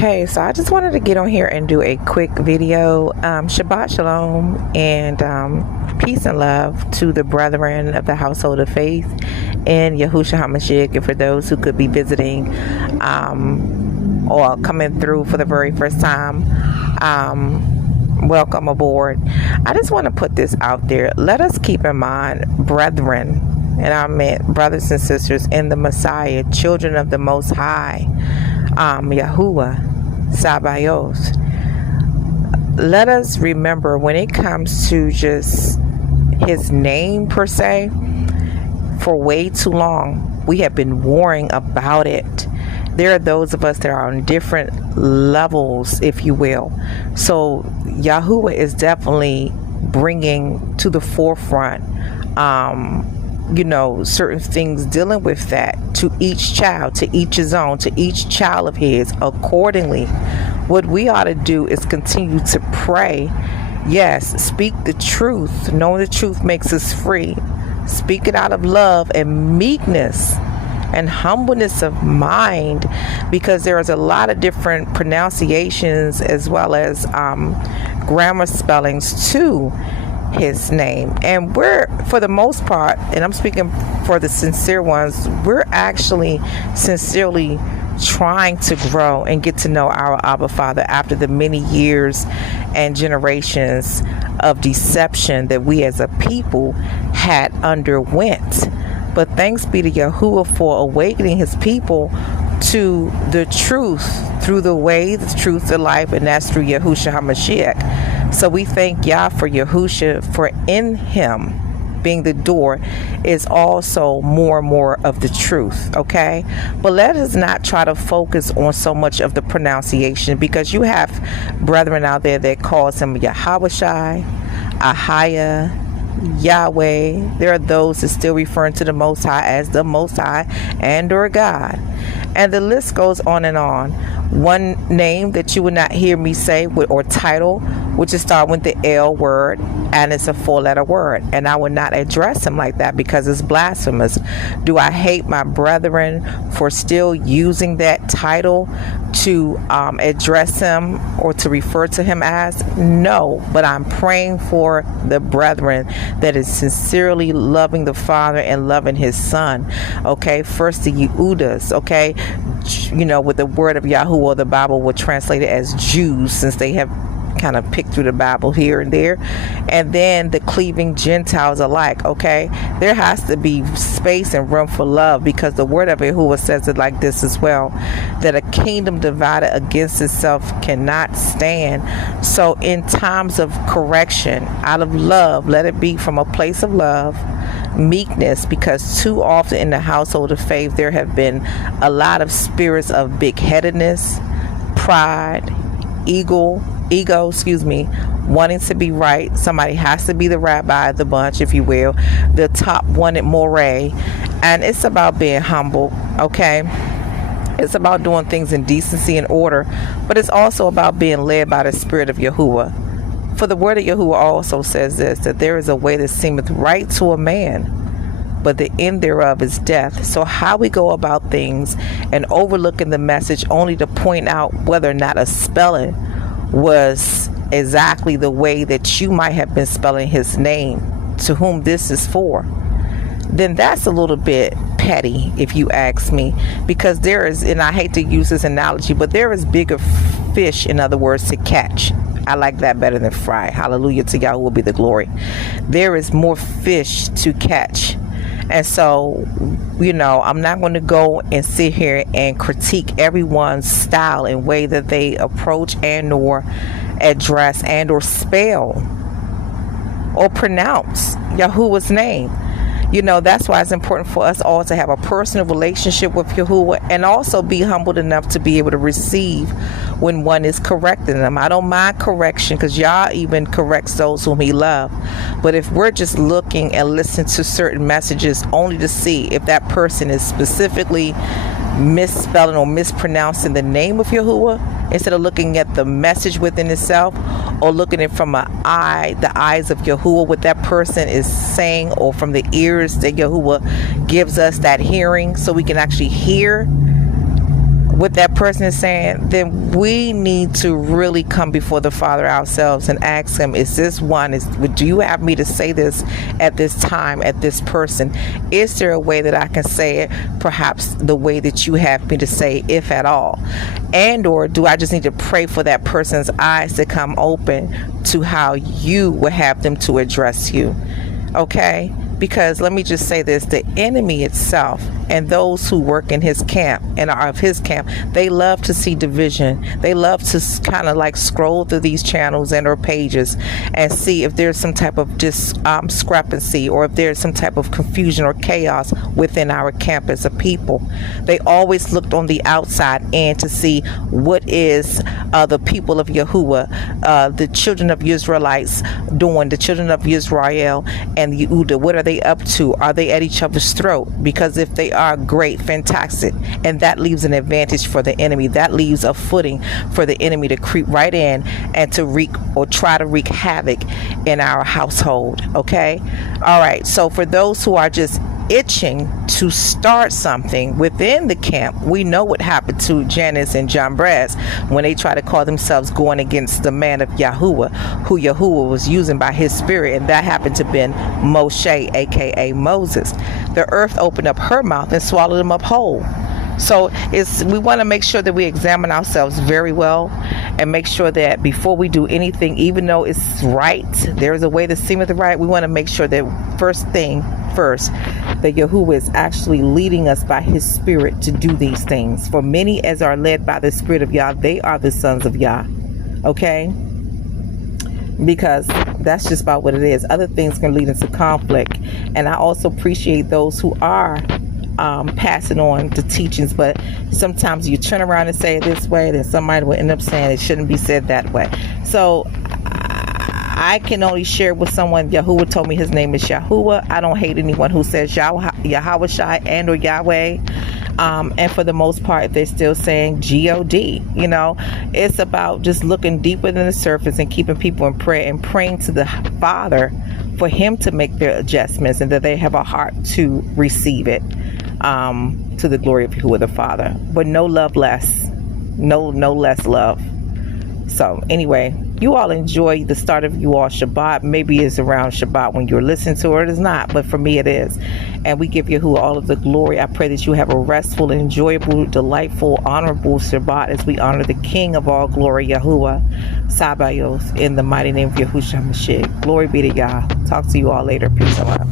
Hey, so I just wanted to get on here and do a quick video. Shabbat Shalom and peace and love to the brethren of the household of faith in Yahushua HaMashiach, and for those who could be visiting or coming through for the very first time, welcome aboard. I just want to put this out there. Let us keep in mind, brethren, and I meant brothers and sisters in the Messiah, children of the Most High, Yahuwah Sabaoth. Let us remember, when it comes to just his name per se, for way too long we have been warring about it. There are those of us that are on different levels, if you will. So Yahuwah is definitely bringing to the forefront certain things dealing with that, to each child, to each his own, to each child of his accordingly. What we ought to do is continue to pray. Yes, speak the truth. Knowing the truth makes us free. Speak it out of love and meekness and humbleness of mind, because there is a lot of different pronunciations as well as grammar spellings to his name. And we're, for the most part, and I'm speaking for the sincere ones, we're actually sincerely trying to grow and get to know our Abba Father after the many years and generations of deception that we as a people had underwent. But thanks be to Yahuwah for awakening his people to the truth through the way, the truth, the life, and that's through Yahushua HaMashiach. So we thank Yah for Yahushua, for in him being the door is also more and more of the truth, okay? But let us not try to focus on so much of the pronunciation, because you have brethren out there that calls him Yahawashai, Ahaya, Yahweh. There are those that still referring to the Most High as the Most High and or God. And the list goes on and on. One name that you would not hear me say, or title, which is start with the L word, and it's a 4-letter word, and I would not address him like that because it's blasphemous. Do I hate my brethren for still using that title to address him or to refer to him as? No, but I'm praying for the brethren that is sincerely loving the Father and loving his Son. Okay, first the Yehudas, okay, with the word of Yahuwah, the Bible will translate it as Jews, since they have kind of picked through the Bible here and there. And then the cleaving Gentiles alike, okay? There has to be space and room for love, because the word of Yahuwah says it like this as well, that a kingdom divided against itself cannot stand. So in times of correction, out of love, let it be from a place of love, meekness, because too often in the household of faith there have been a lot of spirits of big-headedness, pride, ego, wanting to be right. Somebody has to be the rabbi of the bunch, if you will, the top wanted moray. And it's about being humble, okay? It's about doing things in decency and order, but it's also about being led by the Spirit of Yahuwah. For the word of Yahuwah also says this, that there is a way that seemeth right to a man, but the end thereof is death. So how we go about things and overlooking the message only to point out whether or not a spelling was exactly the way that you might have been spelling his name, to whom this is for, then that's a little bit petty, if you ask me. Because there is, and I hate to use this analogy, but there is bigger fish, in other words, to catch. I like that better than fry. Hallelujah, to Yahweh will be the glory. There is more fish to catch. And so, I'm not going to go and sit here and critique everyone's style and way that they approach and or address and or spell or pronounce Yahuwah's name. That's why it's important for us all to have a personal relationship with Yahuwah, and also be humbled enough to be able to receive when one is correcting them. I don't mind correction, because Yah even corrects those whom he loves. But if we're just looking and listening to certain messages only to see if that person is specifically misspelling or mispronouncing the name of Yahuwah, instead of looking at the message within itself, or looking at it from the eyes of Yahuwah, what that person is saying, or from the ears that Yahuwah gives us that hearing, so we can actually hear what that person is saying, then we need to really come before the Father ourselves and ask him, is this one, do you have me to say this at this time, at this person? Is there a way that I can say it, perhaps the way that you have me to say, if at all? And or do I just need to pray for that person's eyes to come open to how you would have them to address you? Okay? Because let me just say this, the enemy itself and those who work in his camp and are of his camp, they love to see division. They love to kind of like scroll through these channels and or pages and see if there's some type of discrepancy or if there's some type of confusion or chaos within our camp as a people. They always looked on the outside and to see what is the people of Yahuwah, the children of Israelites doing, the children of Israel and Yehuda, what are they up to? Are they at each other's throat? Because if they are, great, fantastic, and that leaves an advantage for the enemy. That leaves a footing for the enemy to creep right in and to wreak or try to wreak havoc in our household. Okay, all right. So for those who are just itching to start something within the camp, we know what happened to Janice and John Brass when they try to call themselves going against the man of Yahuwah, who Yahuwah was using by his spirit, and that happened to be Moshe, aka Moses. The earth opened up her mouth and swallowed him up whole. So we want to make sure that we examine ourselves very well and make sure that before we do anything, even though it's right, there is a way that seemeth right, we want to make sure that first, that Yahuwah is actually leading us by his spirit to do these things. For many as are led by the spirit of Yah, they are the sons of Yah. Okay? Because that's just about what it is. Other things can lead into conflict. And I also appreciate those who are passing on the teachings, but sometimes you turn around and say it this way, then somebody will end up saying it shouldn't be said that way. So I can only share with someone. Yahuwah told me his name is Yahuwah. I don't hate anyone who says Yahweh Shai and or Yahweh. And for the most part, they're still saying G-O-D. You know, it's about just looking deeper than the surface and keeping people in prayer and praying to the Father for him to make their adjustments and that they have a heart to receive it, to the glory of Yahuwah the Father. But no love less. No less love. So anyway, you all enjoy the start of you all Shabbat. Maybe it's around Shabbat when you're listening to it. It's not, but for me it is. And we give Yahuwah all of the glory. I pray that you have a restful, enjoyable, delightful, honorable Shabbat as we honor the King of all glory, Yahuwah Sabaoth, in the mighty name of Yahushua Mashiach. Glory be to Yah. Talk to you all later. Peace and love.